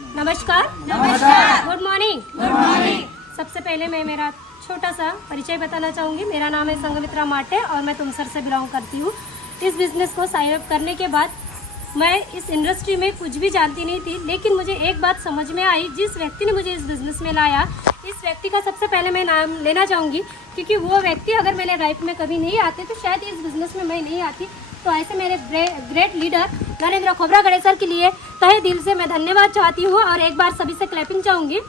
नमस्कार। Good morning. सबसे पहले मैं मेरा छोटा सा परिचय बताना चाहूँगी। मेरा नाम है संगमित्रा माटे और मैं तुमसर से बिलोंग करती हूँ। इस बिज़नेस को साइन अप करने के बाद मैं इस इंडस्ट्री में कुछ भी जानती नहीं थी, लेकिन मुझे एक बात समझ में आई। जिस व्यक्ति ने मुझे इस बिज़नेस में लाया, इस व्यक्ति का सबसे पहले मैं नाम लेना चाहूँगी, क्योंकि वो व्यक्ति अगर मेरे लाइफ में कभी नहीं आते तो शायद इस बिज़नेस में मैं नहीं आती। तो ऐसे मेरे great leader Narendra Khobragade sir के लिए तहे दिल से मैं धन्यवाद चाहती हूँ और एक बार सभी से क्लैपिंग चाहूँगी। इस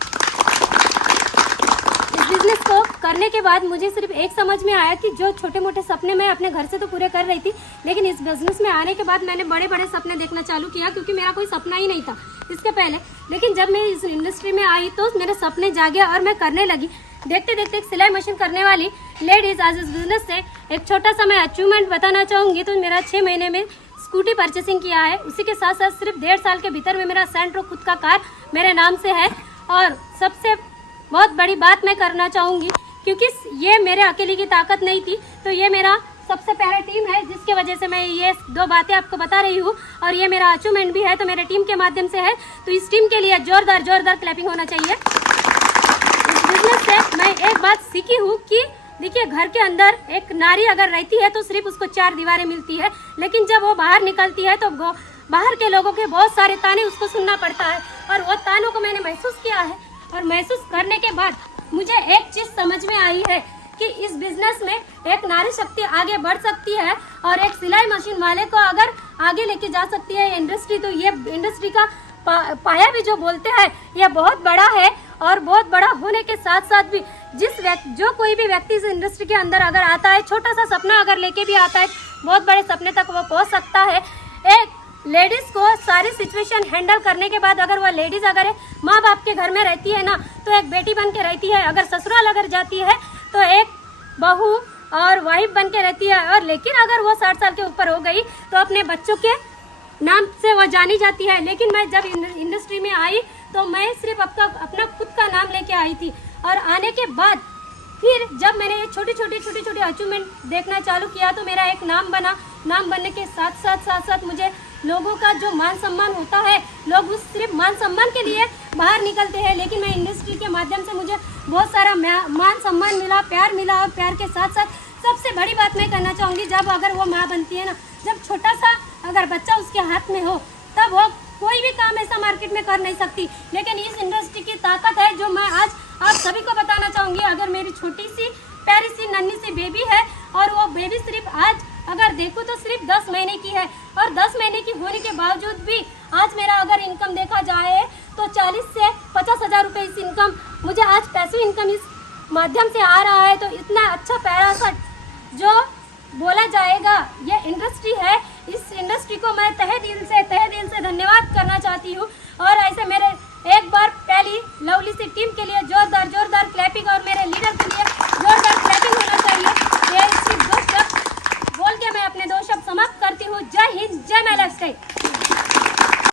बिज़नेस को करने के बाद मुझे सिर्फ एक समझ में आया कि जो छोटे मोटे सपने मैं अपने घर से तो पूरे कर रही थी, लेकिन इस बिज़नेस में आने के बाद मैंने बड़े बड़े सपने देखना चालू किया, क्योंकि मेरा कोई सपना ही नहीं था इसके पहले। लेकिन जब मैं इस इंडस्ट्री में आई तो मेरे सपने जागे और मैं करने लगी। देखते देखते एक सिलाई मशीन करने वाली लेडीज आज इस बिज़नेस से एक छोटा सा मैं अचीवमेंट बताना चाहूँगी। तो मेरा 6 महीने में स्कूटी परचेसिंग किया है। उसी के साथ साथ सिर्फ 1.5 साल के भीतर में मेरा सेंट्रो खुद का कार मेरे नाम से है। और सबसे बहुत बड़ी बात मैं करना चाहूँगी, क्योंकि ये मेरे अकेले की ताकत नहीं थी, तो ये मेरा सबसे पहला टीम है, जिसके वजह से मैं ये 2 बातें आपको बता रही हूँ। और ये मेरा अचीवमेंट भी है, तो मेरे टीम के माध्यम से है। तो इस टीम के लिए जोरदार क्लैपिंग होना चाहिए। इस बिजनेस से मैं एक बात सीखी हूँ कि देखिए, घर के अंदर एक नारी अगर रहती है तो सिर्फ उसको 4 दीवारें मिलती है, लेकिन जब वो बाहर निकलती है तो बाहर के लोगों के बहुत सारे ताने उसको सुनना पड़ता है। और वो तानों को मैंने महसूस किया है, और महसूस करने के बाद मुझे एक चीज समझ में आई है कि इस बिजनेस में एक नारी शक्ति आगे बढ़ सकती है, और एक सिलाई मशीन वाले को अगर आगे लेके जा सकती है इंडस्ट्री, तो ये इंडस्ट्री का पाया भी जो बोलते हैं ये बहुत बड़ा है। और बहुत बड़ा होने के साथ साथ भी जो कोई भी व्यक्ति इस इंडस्ट्री के अंदर अगर आता है, छोटा सा सपना अगर लेके भी आता है, बहुत बड़े सपने तक वो पहुंच सकता है। एक लेडीज को सारी सिचुएशन हैंडल करने के बाद अगर वो लेडीज अगर माँ बाप के घर में रहती है ना, तो एक बेटी बन के रहती है। अगर ससुराल अगर जाती है तो एक बहू और वाइफ बन के रहती है। और लेकिन अगर वो 60 साल के ऊपर हो गई तो अपने बच्चों के नाम से वो जानी जाती है। लेकिन मैं जब इंडस्ट्री में आई तो मैं सिर्फ अपना खुद का नाम लेके आई थी। और आने के बाद फिर जब मैंने ये छोटी छोटी अचीवमेंट देखना चालू किया तो मेरा एक नाम बना। नाम बनने के साथ साथ मुझे लोगों का जो मान सम्मान होता है, लोग उस सिर्फ मान सम्मान के लिए बाहर निकलते हैं, लेकिन मैं इंडस्ट्री के माध्यम से मुझे बहुत सारा मान सम्मान मिला, प्यार मिला। और प्यार के साथ साथ सबसे बड़ी बात मैं करना चाहूँगी, जब अगर वो माँ बनती है ना, जब छोटा सा अगर बच्चा उसके हाथ में हो, तब वो कोई भी काम ऐसा मार्केट में कर नहीं सकती। लेकिन इस इंडस्ट्री की ताकत है जो मैं आज आप सभी को बताना चाहूँगी। अगर मेरी छोटी सी प्यारी सी नन्ही सी बेबी है, और वो बेबी सिर्फ आज अगर देखूँ तो सिर्फ 10 महीने की है, और 10 महीने की होने के बावजूद भी आज मेरा अगर इनकम देखा जाए तो 40 से 50 हज़ार रुपये इस इनकम मुझे आज पैसिव इनकम इस माध्यम से आ रहा है। तो इतना अच्छा प्यारा सा जो बोला जाएगा ये इंडस्ट्री है। इस इंडस्ट्री को मैं तहे दिल से धन्यवाद करना चाहती हूँ। और ऐसे मेरे एक बार पहली लवली सी टीम के लिए जोरदार क्लैपिंग, और मेरे लीडर के लिए